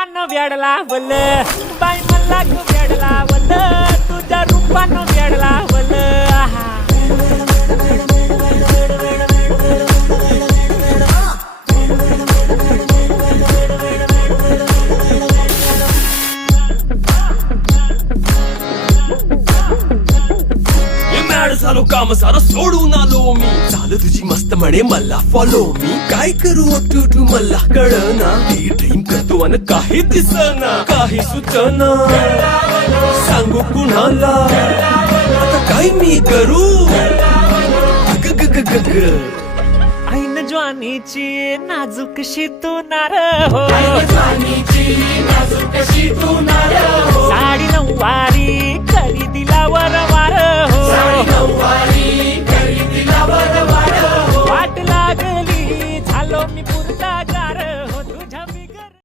रूपानं वेड लावल बाई मला ग वेड लावल तुझ्या रूपानं वेड लावल आहा झालो काम सारं सोडून आलो मी झालं तुझी मस्त म्हणे मला फॉलो मी काय करू अटू मला कळना ही ड्रीम करतो अन काही दिसना काही सुचना सांगू कुणाला आता काय मी करू ऐन ज्वानीची नाजूकशी तू नार हो